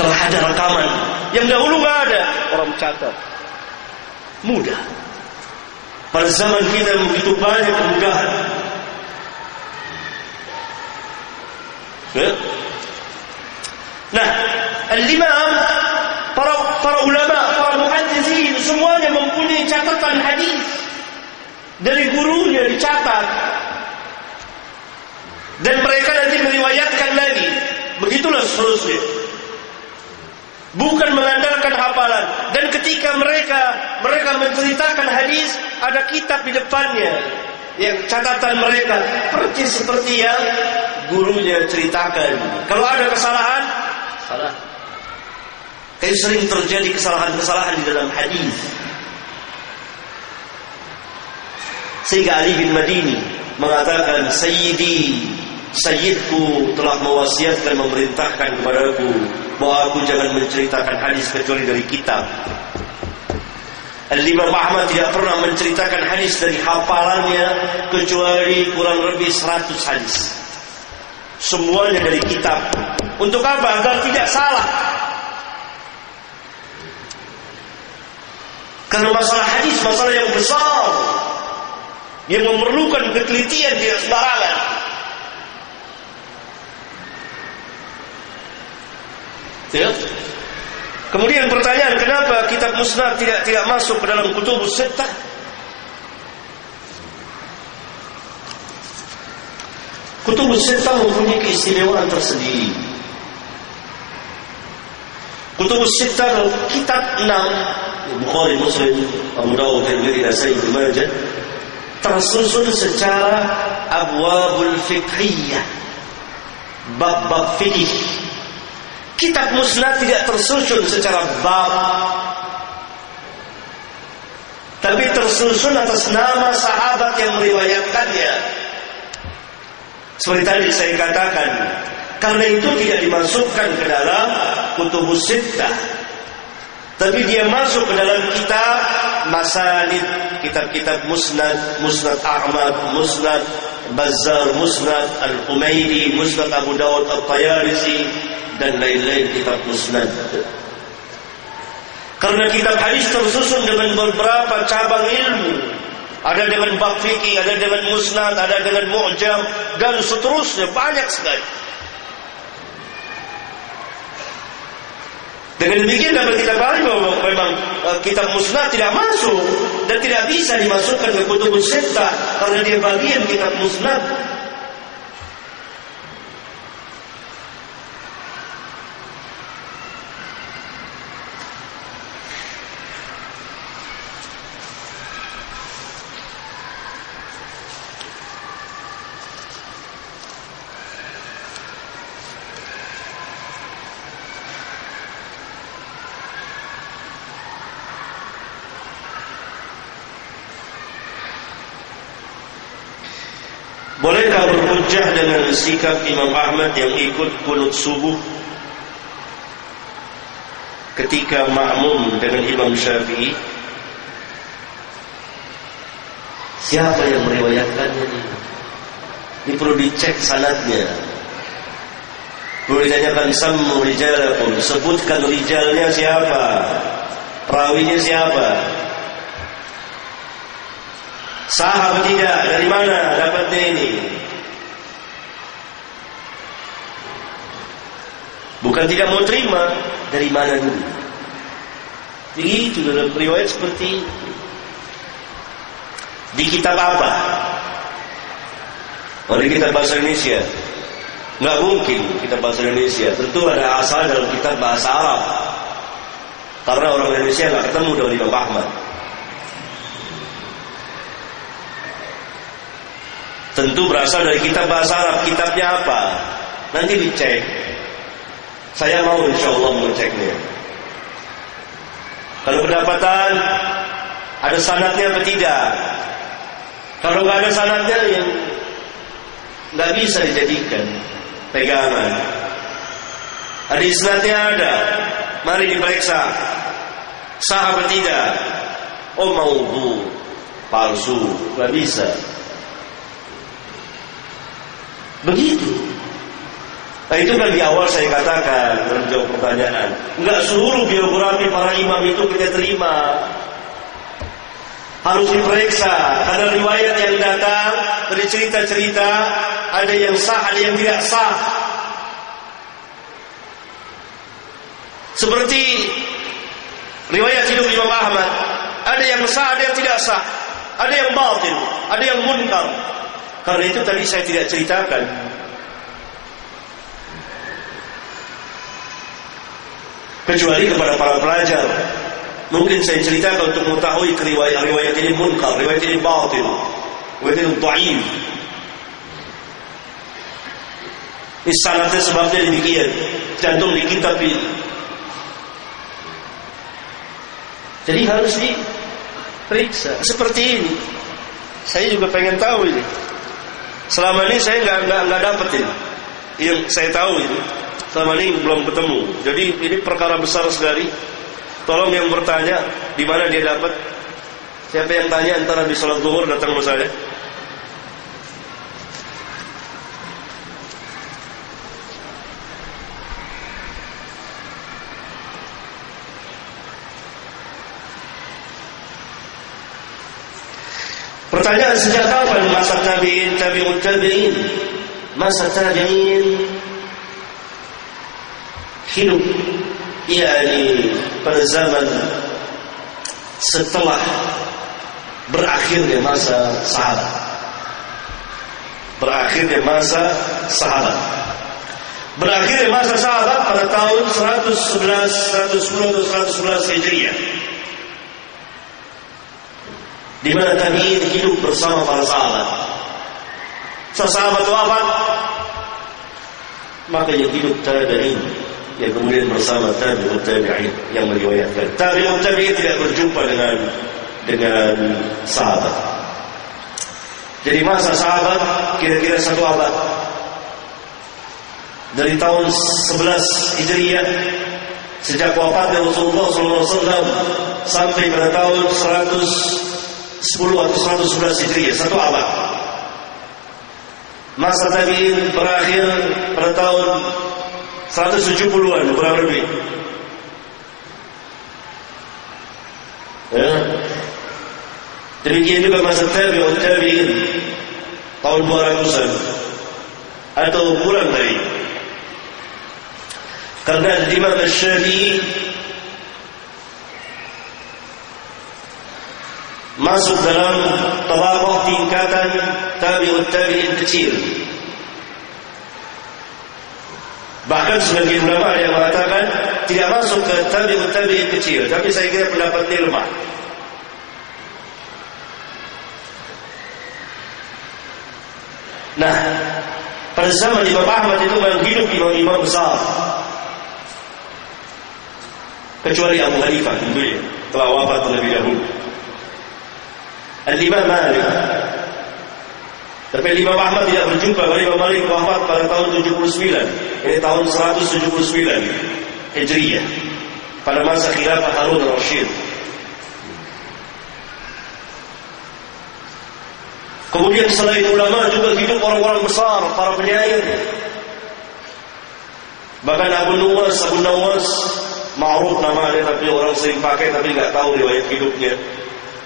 Telah ada rekaman yang dahulu nggak ada, orang catat mudah. Pada zaman kita begitu banyak kemudahan. Nah, al-imam, para ulama, para muhaddisin semuanya mempunyai catatan hadis dari gurunya, dicatat, dan mereka nanti meriwayatkan lagi. Begitulah seterusnya. Bukan mengandalkan hafalan. Dan ketika mereka menceritakan hadis, ada kitab di depannya yang catatan mereka persis seperti yang gurunya ceritakan. Kalau ada kesalahan, salah. Kayak sering terjadi kesalahan-kesalahan di dalam hadis. Sehingga Ali bin Madini mengatakan, Sayyidku telah mewasiatkan, memerintahkan kepadaku bahwa aku jangan menceritakan hadis kecuali dari kitab. Al-Imam Ahmad tidak pernah menceritakan hadis dari hafalannya kecuali kurang lebih 100 hadis. Semuanya dari kitab. Untuk apa? Agar tidak salah. Karena masalah hadis masalah yang besar, yang memerlukan ketelitian, tidak sembarangan. Ya. Kemudian pertanyaan, kenapa kitab musnad tidak masuk ke dalam kutubus sittah? Kutubus sittah mempunyai keistimewaan tersendiri. Kutubus sittah, kitab 6, Bukhari, Muslim, Abu Dawud, Tirmidzi, Nasai, Ibnu Majah, tersusun secara abwabul fiqhiyah, bab-bab fikih. Kitab musnad tidak tersusun secara bab, tapi tersusun atas nama sahabat yang meriwayatkannya. Seperti tadi saya katakan, karena itu tidak dimasukkan ke dalam kutubus sittah, tapi dia masuk ke dalam kitab masanid, kitab-kitab musnad, Musnad Ahmad, Musnad Bazzar, Musnad Al-Humaidi, Musnad Abu Dawud At-Tayalisi, dan lain-lain kitab musnad. Karena kitab hadis tersusun dengan beberapa cabang ilmu. Ada dengan bab fikih, ada dengan musnad, ada dengan mu'jam, dan seterusnya, banyak sekali. Dengan demikian dapat kita pahami bahwa memang kitab musnad tidak masuk dan tidak bisa dimasukkan ke kutubus sittah karena dia bagian kitab musnad. Bolehkah berhujjah dengan sikap Imam Ahmad yang ikut qunut subuh ketika makmum dengan Imam Syafi'i? Siapa yang meriwayatkannya ini? Ini perlu dicek sanadnya. Perlu ditanyakan sammu rijalakum, sebutkan rijalnya siapa, perawinya siapa. Sah atau tidak? Dari mana dapatnya ini? Bukan tidak mau terima, dari mana dulu? Begitu dalam riwayat seperti itu. Di kitab apa? Oh, di kitab bahasa Indonesia. Nggak mungkin kitab bahasa Indonesia. Tentu ada asal dalam kitab bahasa Arab. Karena orang Indonesia nggak ketemu dengan Imam Ahmad. Tentu berasal dari kitab bahasa Arab. Kitabnya apa? Nanti dicek. Saya mau insya Allah mengeceknya. Kalau kedapatan ada sanadnya apa tidak? Kalau nggak ada sanadnya, yang nggak bisa dijadikan pegangan. Ada isnadnya ada, mari diperiksa. Sah apa tidak? Oh, maudhu, palsu, nggak bisa. Begitu. Nah itu kan di awal saya katakan dalam jawab pertanyaan, enggak seluruh biografi para imam itu kita terima. Harus diperiksa, karena riwayat yang datang dari cerita-cerita ada yang sah, ada yang tidak sah. Seperti riwayat hidup Imam Ahmad, ada yang sah, ada yang tidak sah, ada yang batil, ada yang munkar. Karena itu tadi saya tidak ceritakan. Kecuali kepada para pelajar, mungkin saya ceritakan untuk mengetahui riwayat ini munkar, riwayat ini batil, riwayat ini dhaif. Ini sanadnya sebabnya demikian, cantum di kitab ini. Jadi harus diperiksa seperti ini. Saya juga pengen tahu ini. Selama ini saya nggak dapetin yang saya tahu ini. Selama ini belum ketemu. Jadi ini perkara besar sekali. Tolong yang bertanya di mana dia dapat. Siapa yang tanya antara di salat zuhur datang ke saya. Pertanyaan sejak kapan masa tabi'in, tabi'ut tabi'in, masa tabi'in hidup, yakni pada zaman setelah berakhirnya masa sahabat. Berakhirnya masa sahabat. Berakhirnya masa sahabat pada tahun 110 atau 111 Hijriah. Di mana tabi'in hidup bersama para sahabat. Sahabat wafat, maka yang hidup tabi'in yang kemudian bersama tabi'ut tabi'in yang meriwayatkan. Tabi'ut tabi'in tidak berjumpa dengan sahabat. Jadi masa sahabat kira-kira 1 abad. Dari tahun 11 Hijriah sejak wafatnya Rasulullah SAW sampai pada tahun 110 atau 111 Hijriah, 1 abad. Masa tabi'in berakhir pada tahun 170-an kurang lebih. Ya. Demikian juga masa tabi'ut tabi'in tahun 200-an atau kurang dari. Karena Imam Asy-Syafi'i masuk dalam tabaqah tingkatan tabi'ut tabi'in kecil. Bahkan sebagian ulama yang mengatakan tidak masuk ke tabi'ut tabi'in kecil, tapi saya kira pendapat ini lemah. Nah, pada zaman Imam Ahmad itu memang hidup imam-imam besar. Kecuali Abu Hanifah tentunya telah wafat terlebih dahulu. Al-Imam Malik. Tapi Imam Ahmad tidak berjumpa dengan Imam Malik wafat pada tahun 79. Ini tahun 179 Hijriah. Pada masa khilafah Harun al-Rashid. Kemudian selain ulama juga hidup orang-orang besar, para penyair. Bahkan Abu Nawas, ma'ruf namanya tapi orang sering pakai tapi tidak tahu riwayat hidupnya.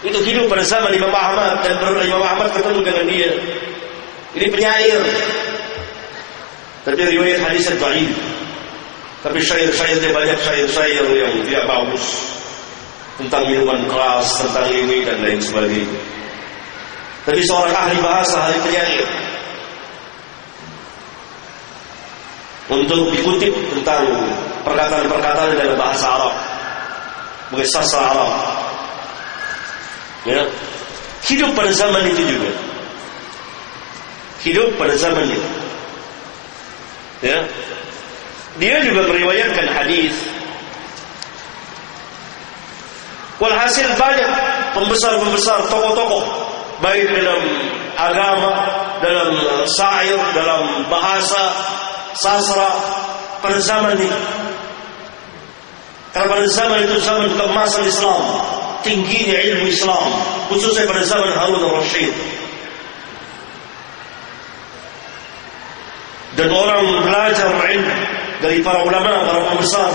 Itu hidup pada zaman Imam Ahmad dan Imam Ahmad ketemu dengan dia. Ini penyair. Tapi riwayat hadisnya dhaif. Tapi syair-syairnya banyak syair-syair yang tidak bagus. Tentang minuman keras, tentang ini dan lain sebagainya. Tapi seorang ahli bahasa, ahli penyair. Untuk dikutip tentang perkataan-perkataan dalam bahasa Arab. Bukan sastra Arab. Ya. Hidup pada zaman itu juga. Hidup pada zaman itu. Ya. Dia juga meriwayatkan hadis. Walhasil banyak pembesar-pembesar, tokoh-tokoh, baik dalam agama, dalam syair, dalam bahasa, sastra pada zaman ini. Karena pada zaman itu zaman keemasan Islam, tingginya ilmu Islam, khususnya pada zaman Harun al-Rashid. dan orang belajar ilmu dari para ulama besar